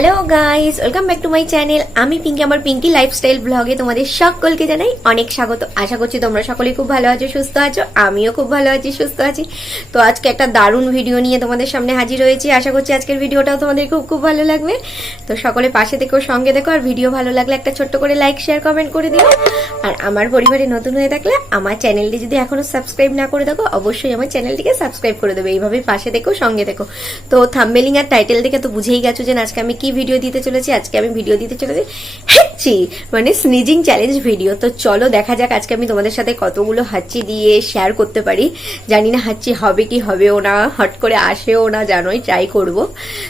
Hello guys, welcome back to my channel. আমি পিঙ্কি, আমার Pinki lifestyle ব্লগে তোমাদের সকলকে জানাই অনেক স্বাগত। আশা করছি তোমরা সকলেই খুব ভালো আছো, সুস্থ আছো। আমিও খুব ভালো আছি, সুস্থ আছি। তো আজকে একটা দারুণ ভিডিও নিয়ে তোমাদের সামনে হাজির হয়েছি। আশা করছি আজকের ভিডিওটাও তোমাদের খুব খুব ভালো লাগবে। তো সকলে পাশে থেকো, সঙ্গে দেখো। আর ভিডিও ভালো লাগলে একটা ছোট্ট করে লাইক, শেয়ার, কমেন্ট করে দিও। আর আমার পরিবারে নতুন হয়ে থাকলে আমার চ্যানেলটি যদি এখনো সাবস্ক্রাইব না করে থাকো, অবশ্যই আমার চ্যানেলটিকে সাবস্ক্রাইব করে দেবে। এইভাবেই পাশে দেখো, সঙ্গে দেখো। তো থাম্বনেলিং আর টাইটেল দেখে তো বুঝেই গেছো যে আজকে আমি কি ভিডিও দিতে চলেছি। আজকে আমি ভিডিও দিতে চলেছি হাঁচি, মানে স্নিজিং চ্যালেঞ্জ ভিডিও। তো চলো দেখা যাক আজকে আমি তোমাদের সাথে কতগুলো হাঁচি দিয়ে শেয়ার করতে পারি। জানি না হাঁচি হবে কি হবেও না, হট করে আসেও না, জানোই। ট্রাই করব,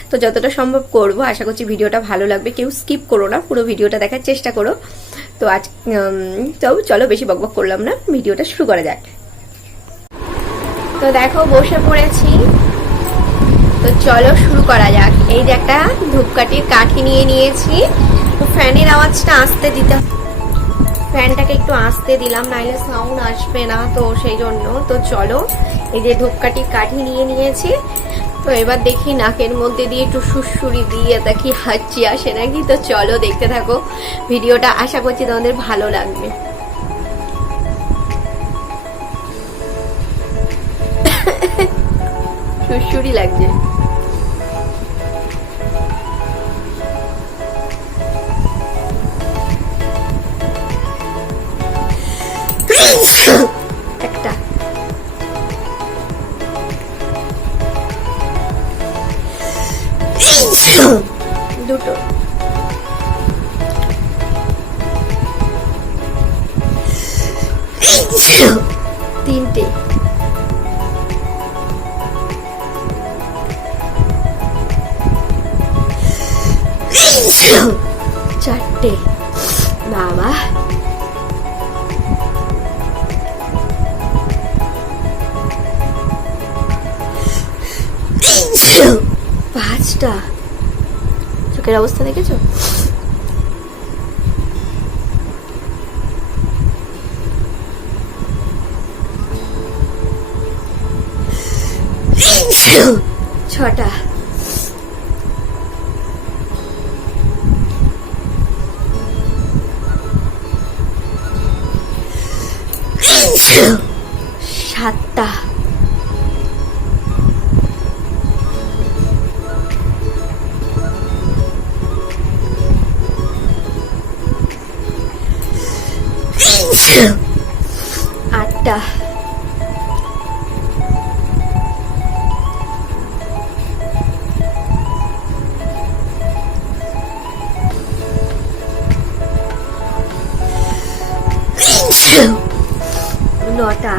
তো যতটা সম্ভব করব। আশা করছি ভিডিওটা ভালো লাগবে। কেউ স্কিপ করো না, পুরো ভিডিওটা দেখার চেষ্টা করো। তো আজ চলো বেশি বকবক করলাম না, ভিডিওটা শুরু করা যাক। তো দেখো বসে পড়েছি, তো চলো শুরু করা যাক। এই যে একটা ধূপকাঠির কাঠি নিয়ে নিয়েছি। তো ফ্যানের আওয়াজটা আস্তে দিতে, ফ্যানটাকে একটু আস্তে দিলাম, নাইলে সাউন্ড আসবে না, তো সেই জন্য। তো চলো, এই যে ধূপকাঠির কাঠি নিয়ে নিয়েছি। তো এবার দেখি নাকের মধ্যে দিয়ে একটু সুরসুরি দিয়ে দেখি হাঁচি আসে নাকি। তো চলো দেখতে থাকো ভিডিওটা, আশা করছি তোমাদের ভালো লাগবে। সুরসুরি লাগছে। একটা, দুটো, তিনটে, চারটে, বাবা, পাঁচটা। চোখের অবস্থা দেখেছো? ছটা, সাতটা, আটটা, নটা,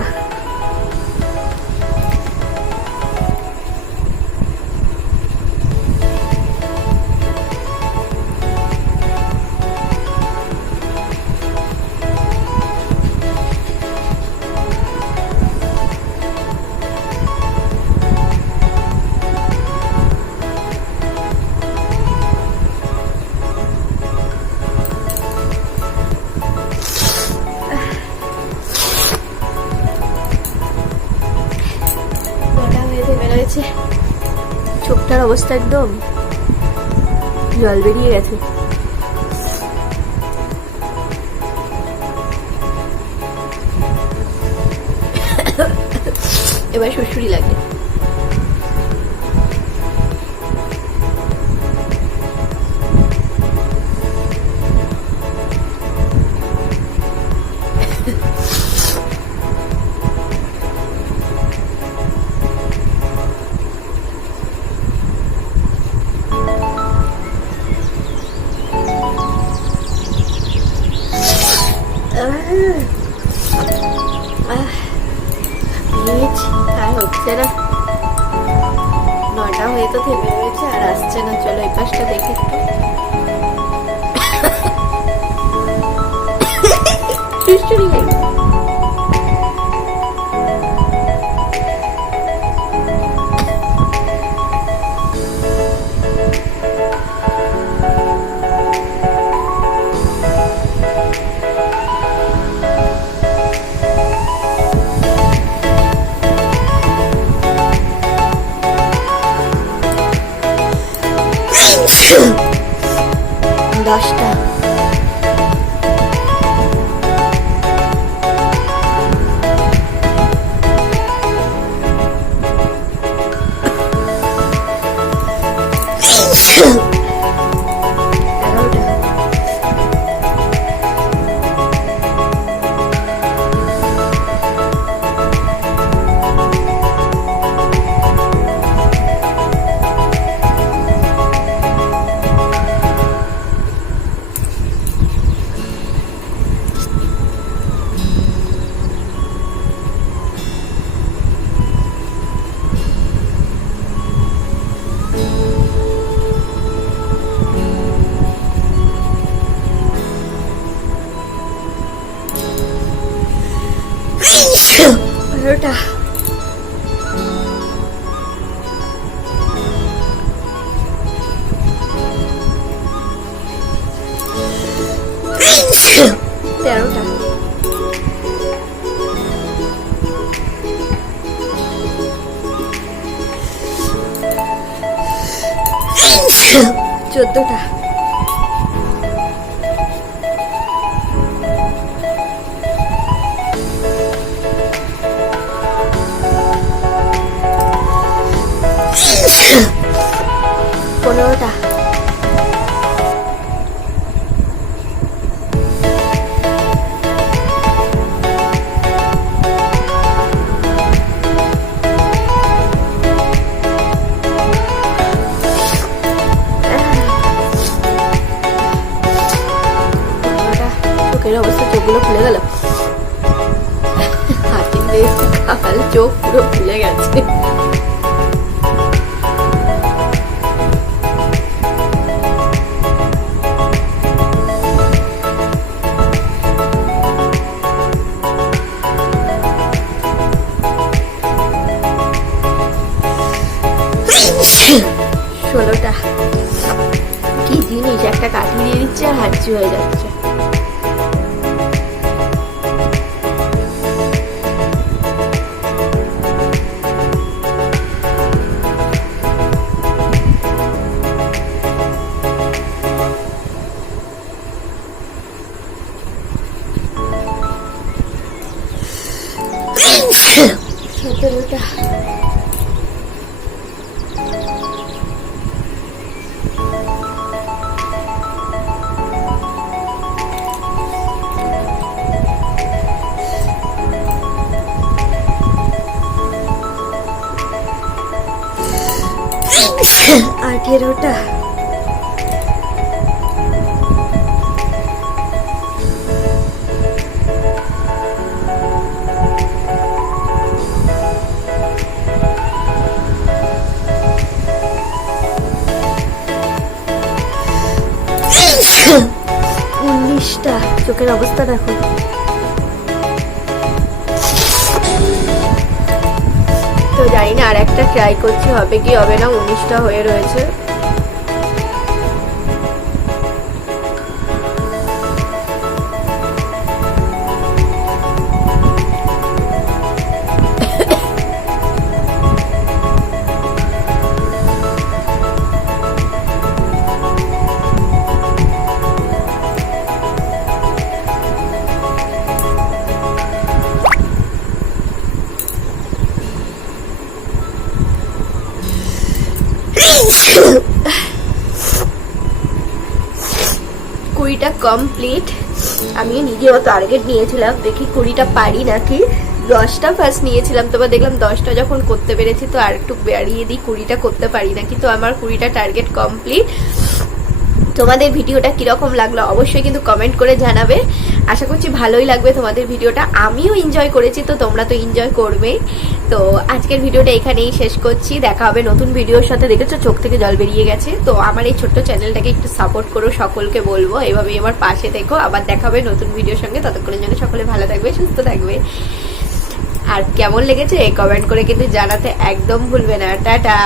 চোখটার অবস্থা একদম জল বেরিয়ে গেছে। এবার সুরসুরি লাগে। আর হচ্ছে না, 9টা হয়ে তো থেমে রয়েছে, আর আসছে না। চলো এই পাশটা দেখে 15টা, 13টা, 14টা, 15টা, 15টা। চোখের অবস্থা, চোখগুলো খুলে গেল, হাতে চোখ পুরো খুলে গেছে। ষোলোটা। কি জিনিস, একটা কাঠি দিয়ে দিচ্ছে আর হাঁচি হয়ে যাচ্ছে। সতেরোটা। 18টা। 19টা। চোখের অবস্থা দেখো। তো জানি না, আর একটা ট্রাই করছি, হবে কি হবে না। 19টা হয়ে রয়েছে। কুড়িটা কমপ্লিট। আমি নিজেও টার্গেট নিয়েছিলাম, দেখি 20টা পারি নাকি। 10টা ফার্স্ট নিয়েছিলাম, তবে দেখলাম 10টা যখন করতে পেরেছি তো আর একটু বাড়িয়ে দিই, 20টা করতে পারি নাকি। তো আমার 20টা টার্গেট কমপ্লিট। তোমাদের ভিডিওটা কিরকম লাগলো অবশ্যই কিন্তু কমেন্ট করে জানাবে। আশা করছি ভালোই লাগবে তোমাদের ভিডিওটা। আমিও এনজয় করেছি, তো তোমরা তো এনজয় করবেই। তো আজকের ভিডিওটা এখানেই শেষ করছি। দেখা হবে নতুন ভিডিওর সাথে। দেখেছো চোখ থেকে জল বেরিয়ে গেছে। তো আমার এই ছোট্ট চ্যানেলটাকে একটু সাপোর্ট করো, সকলকে বলবো এভাবেই আমার পাশে থেকো। আবার দেখা হবে নতুন ভিডিওর সঙ্গে। ততক্ষণের জন্য সকলে ভালো থাকবে, সুস্থ থাকবে। আর কেমন লেগেছে কমেন্ট করে কিন্তু জানাতে একদম ভুলবে না। টাটা।